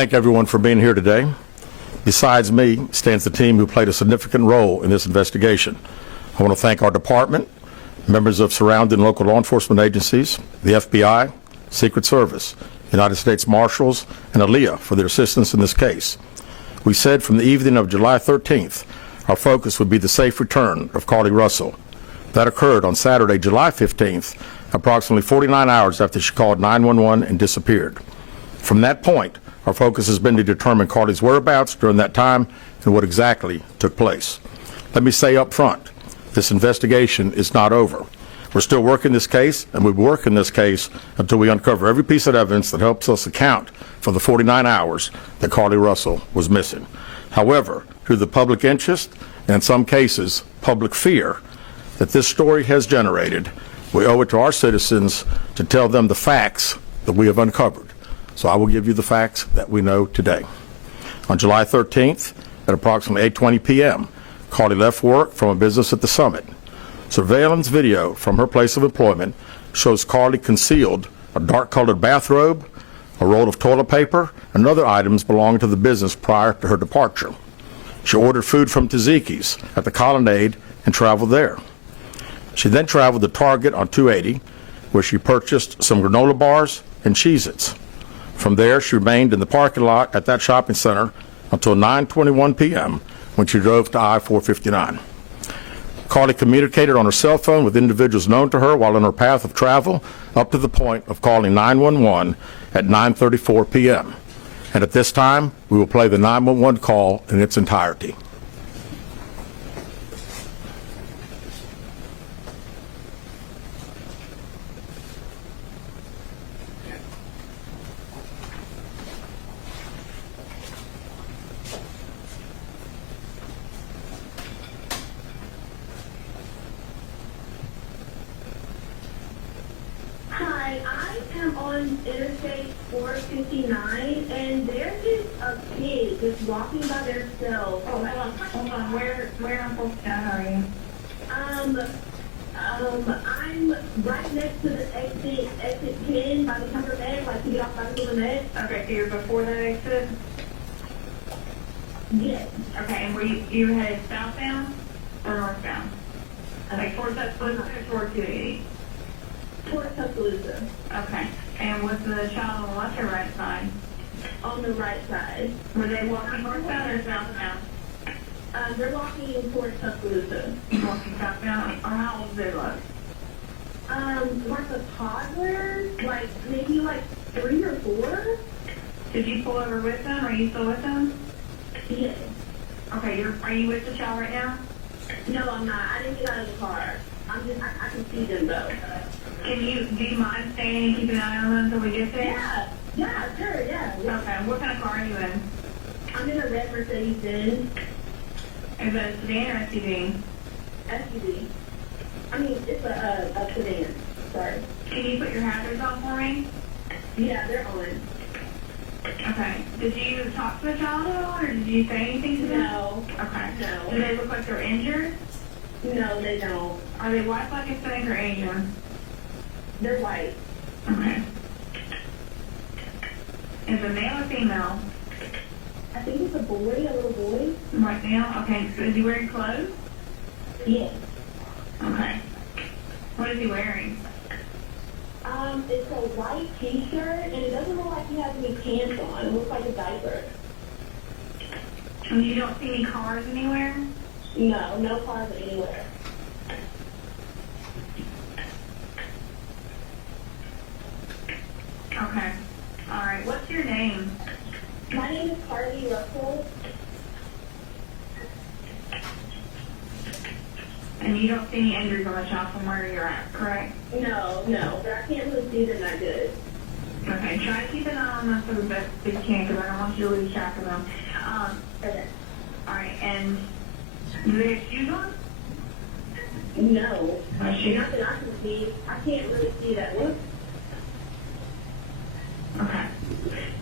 thank everyone for being here today. Besides me stands the team who played a significant role in this investigation. I want to thank our department, members of surrounding local law enforcement agencies, the FBI, Secret Service, United States Marshals, and ALEA for their assistance in this case. We said from the evening of July 13th, our focus would be the safe return of Carlee Russell. That occurred on Saturday, July 15th, approximately 49 hours after she called 911 and disappeared. From that point, our focus has been to determine Carlee's whereabouts during that time and what exactly took place. Let me say up front, this investigation is not over. We're still working this case, and we'll be working this case until we uncover every piece of evidence that helps us account for the 49 hours that Carlee Russell was missing. However, through the public interest, and in some cases, public fear that this story has generated, we owe it to our citizens to tell them the facts that we have uncovered. So I will give you the facts that we know today. On July 13th, at approximately 8:20 p.m., Carlee left work from a business at the Summit. Surveillance video from her place of employment shows Carlee concealed a dark-colored bathrobe, a roll of toilet paper, and other items belonging to the business prior to her departure. She ordered food from Tzatziki's at the Colonnade and traveled there. She then traveled to Target on 280, where she purchased some granola bars and Cheez-Its. From there, she remained in the parking lot at that shopping center until 9:21 p.m. when she drove to I-459. Carlee communicated on her cell phone with individuals known to her while on her path of travel up to the point of calling 911 at 9:34 p.m. And at this time, we will play the 911 call in its entirety. Interstate 459, and there is a kid just walking by themselves. Oh, hold on. Where on Fulton are you? I'm right next to the exit 10 by the Timber Med, like to get off by the Timber Med. Okay, so you're before that exit? Yes. Okay, and were you headed southbound or northbound? Like towards Tuscaloosa or towards 280? Towards Tuscaloosa. Okay. And was the child on the left or right side? On the right side. Were they walking northbound or southbound? They're walking towards Tuscaloosa. Walking southbound? Or how old do they look? Like a toddler, like maybe like 3 or 4. Did you pull over with them? Are you still with them? Yes. Okay, are you with the child right now? No, I'm not. I didn't get out of the car. I can see them though. Do you mind staying and keeping an eye on them until we get there? Yeah, sure, yeah. Okay, what kind of car are you in? I'm in a red Mercedes-Benz. Is that a sedan or SUV? SUV. I mean, it's a sedan. Sorry. Can you put your hazards on for me? Yeah, they're on. Okay. Did you talk to the child at all, or did you say anything to them? No. Okay. No. Do they look like they're injured? No, they don't. Are they white, black, Hispanic, or Asian? They're white. Okay. Is it male or female? I think it's a boy, a little boy. Right now? Okay. So is he wearing clothes? Yes. Okay. What is he wearing? It's a white t-shirt, and it doesn't look like he has any pants on. It looks like a diaper. And you don't see any cars anywhere? No, no cars anywhere. Okay. All right. What's your name? My name is Carlee Russell. And you don't see any injuries on the child from where you're at, correct? No, but I can't really see them that good. Okay. Try to keep an eye on them for the best that you can, because I don't want you to lose track of them. Okay. All right. And do they have shoes on? No. Shoes? Not that I can see. I can't really see that look. Okay.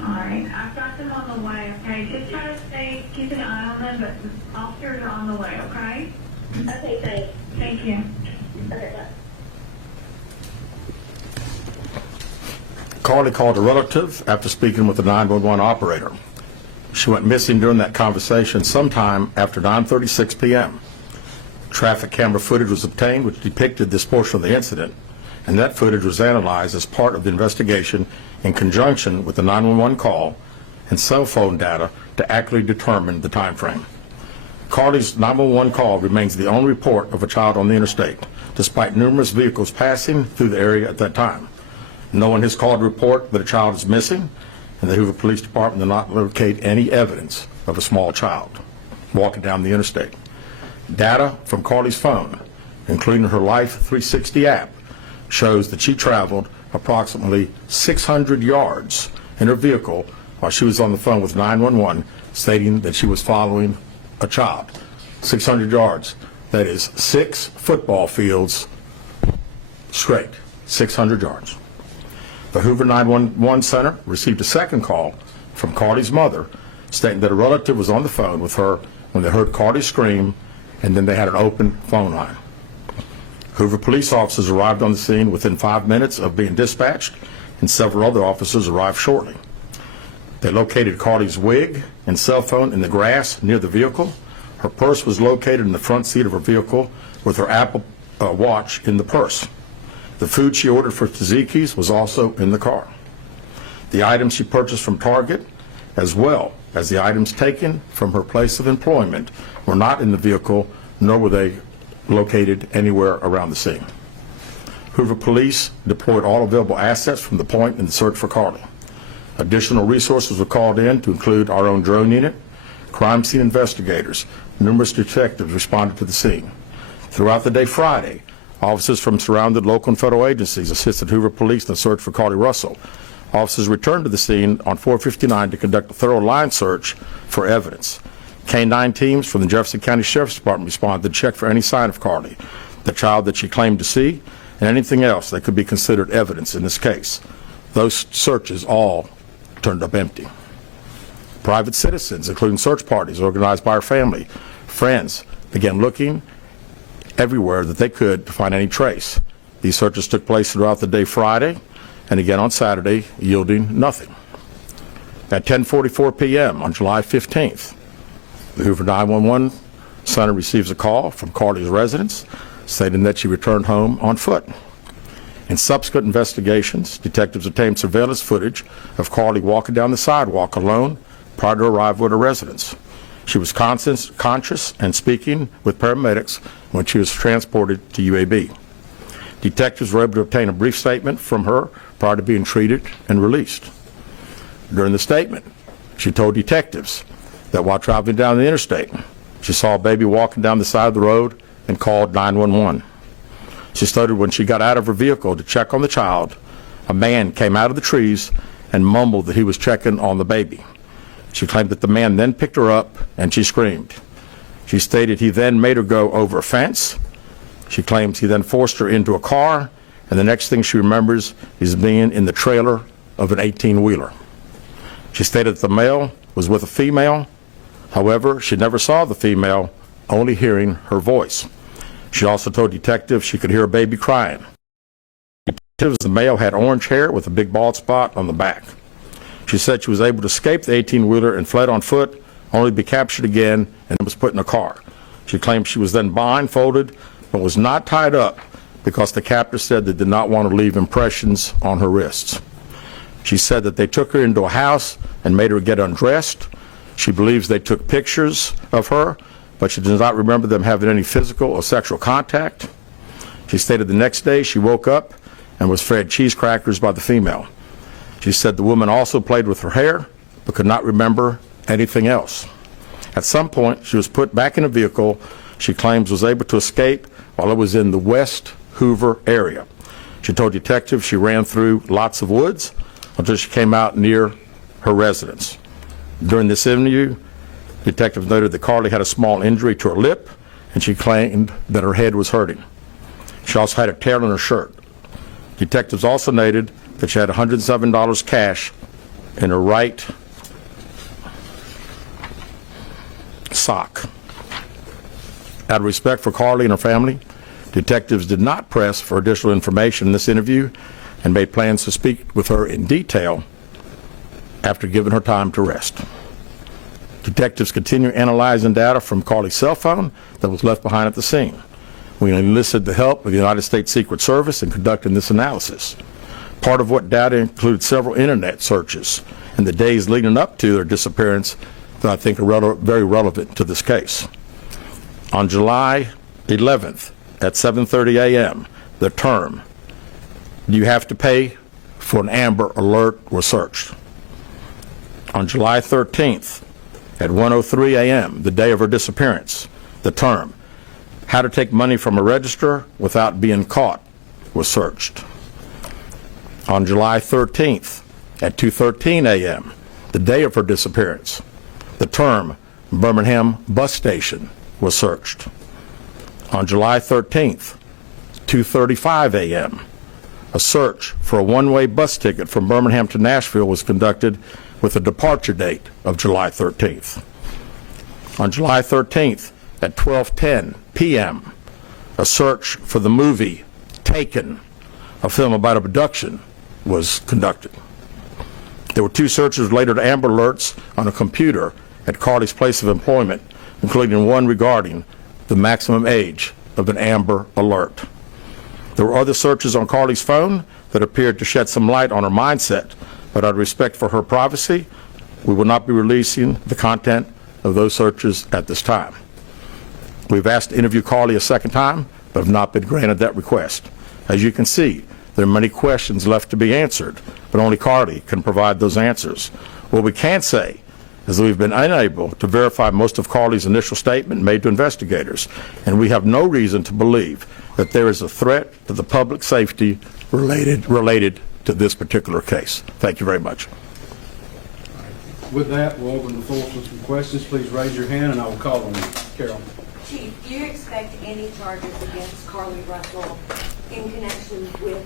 All right. I've got them on the way, okay? Just try to keep an eye on them, but the officers are on the way, okay? Okay, thanks. Thank you. Okay, bye. Carlee called a relative after speaking with the 911 operator. She went missing during that conversation sometime after 9:36 p.m. Traffic camera footage was obtained which depicted this portion of the incident, and that footage was analyzed as part of the investigation in conjunction with the 911 call and cell phone data to accurately determine the time frame. Carlee's 911 call remains the only report of a child on the interstate, despite numerous vehicles passing through the area at that time. No one has called to report that a child is missing, and the Hoover Police Department did not locate any evidence of a small child walking down the interstate. Data from Carlee's phone, including her Life 360 app, shows that she traveled approximately 600 yards in her vehicle while she was on the phone with 911, stating that she was following a child. 600 yards. That is 6 football fields straight. 600 yards. The Hoover 911 Center received a second call from Carlee's mother stating that a relative was on the phone with her when they heard Carlee scream, and then they had an open phone line. Hoover police officers arrived on the scene within 5 minutes of being dispatched, and several other officers arrived shortly. They located Carlee's wig and cell phone in the grass near the vehicle. Her purse was located in the front seat of her vehicle with her Apple Watch in the purse. The food she ordered for Tzatziki's was also in the car. The items she purchased from Target, as well as the items taken from her place of employment, were not in the vehicle, nor were they located anywhere around the scene. Hoover police deployed all available assets from the point in the search for Carlee. Additional resources were called in to include our own drone unit, crime scene investigators. Numerous detectives responded to the scene. Throughout the day Friday, officers from surrounding local and federal agencies assisted Hoover police in the search for Carlee Russell. Officers returned to the scene on 459 to conduct a thorough line search for evidence. K-9 teams from the Jefferson County Sheriff's Department responded to check for any sign of Carlee, the child that she claimed to see, and anything else that could be considered evidence in this case. Those searches all turned up empty. Private citizens, including search parties organized by our family, friends, began looking everywhere that they could to find any trace. These searches took place throughout the day Friday and again on Saturday, yielding nothing. At 10:44 p.m. on July 15th, the Hoover 911 Center receives a call from Carlee's residence stating that she returned home on foot. In subsequent investigations, detectives obtained surveillance footage of Carlee walking down the sidewalk alone prior to arrival at her residence. She was conscious and speaking with paramedics when she was transported to UAB. Detectives were able to obtain a brief statement from her prior to being treated and released. During the statement, she told detectives that while traveling down the interstate, she saw a baby walking down the side of the road and called 911. She stated when she got out of her vehicle to check on the child, a man came out of the trees and mumbled that he was checking on the baby. She claimed that the man then picked her up and she screamed. She stated he then made her go over a fence. She claims he then forced her into a car, and the next thing she remembers is being in the trailer of an 18-wheeler. She stated that the male was with a female. However, she never saw the female, only hearing her voice. She also told detectives she could hear a baby crying. Detectives, the male had orange hair with a big bald spot on the back. She said she was able to escape the 18-wheeler and fled on foot, only to be captured again and was put in a car. She claimed she was then blindfolded but was not tied up because the captor said they did not want to leave impressions on her wrists. She said that they took her into a house and made her get undressed. She believes they took pictures of her, but she does not remember them having any physical or sexual contact. She stated the next day she woke up and was fed cheese crackers by the female. She said the woman also played with her hair, but could not remember anything else. At some point, she was put back in a vehicle she claims was able to escape while it was in the West Hoover area. She told detectives she ran through lots of woods until she came out near her residence. During this interview, detectives noted that Carlee had a small injury to her lip, and she claimed that her head was hurting. She also had a tear in her shirt. Detectives also noted that she had $107 cash in her right sock. Out of respect for Carlee and her family, detectives did not press for additional information in this interview, and made plans to speak with her in detail after giving her time to rest. Detectives continue analyzing data from Carlee's cell phone that was left behind at the scene. We enlisted the help of the United States Secret Service in conducting this analysis. Part of what data included several internet searches in the days leading up to their disappearance that I think are very relevant to this case. On July 11th at 7:30 a.m., the term, "Do you have to pay for an Amber Alert?" was searched. On July 13th at 1:03 a.m., the day of her disappearance, the term, "How to take money from a register without being caught," was searched. On July 13th at 2:13 a.m., the day of her disappearance, the term Birmingham bus station was searched. On July 13th, 2:35 a.m., a search for a one-way bus ticket from Birmingham to Nashville was conducted with a departure date of July 13th. On July 13th at 12:10 p.m., a search for the movie Taken, a film about abduction, was conducted. There were 2 searches related to Amber Alerts on a computer at Carlee's place of employment, including one regarding the maximum age of an Amber Alert. There were other searches on Carlee's phone that appeared to shed some light on her mindset, but out of respect for her privacy, we will not be releasing the content of those searches at this time. We've asked to interview Carlee a second time, but have not been granted that request. As you can see, there are many questions left to be answered, but only Carlee can provide those answers. What we can say is that we've been unable to verify most of Carlee's initial statement made to investigators, and we have no reason to believe that there is a threat to the public safety related to this particular case. Thank you very much. With that, we'll open the floor for some questions. Please raise your hand and I will call on you. Carol. Chief, do you expect any charges against Carlee Russell in connection with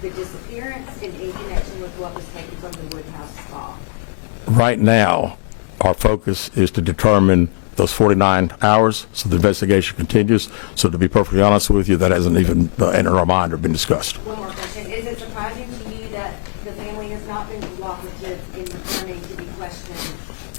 the disappearance and in connection with what was taken from the Woodhouse spa? Right now, our focus is to determine those 49 hours, so the investigation continues. So to be perfectly honest with you, that hasn't even entered our mind or been discussed. One more question. Is it surprising to you that the family has not been cooperative in returning to be questioned?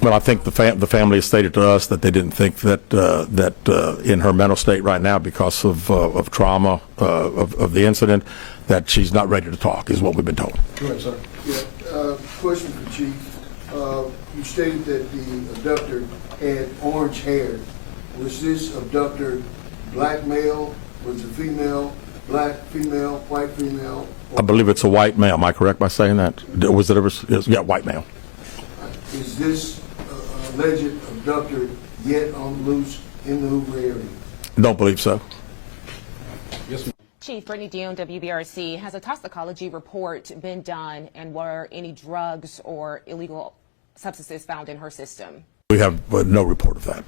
Well, I think the family has stated to us that they didn't think that in her mental state right now, because of trauma of the incident, that she's not ready to talk, is what we've been told. Go ahead, sir. Yeah, question for Chief. You stated that the abductor had orange hair. Was this abductor black male? Was it female? Black female? White female? I believe it's a white male. Am I correct by saying that? Was it ever? Yeah, white male. Is this alleged abductor yet on loose in the Hoover area? Don't believe so. Yes, ma'am. Chief Brittany Dion, WBRC. Has a toxicology report been done, and were any drugs or illegal substances found in her system? We have no report of that.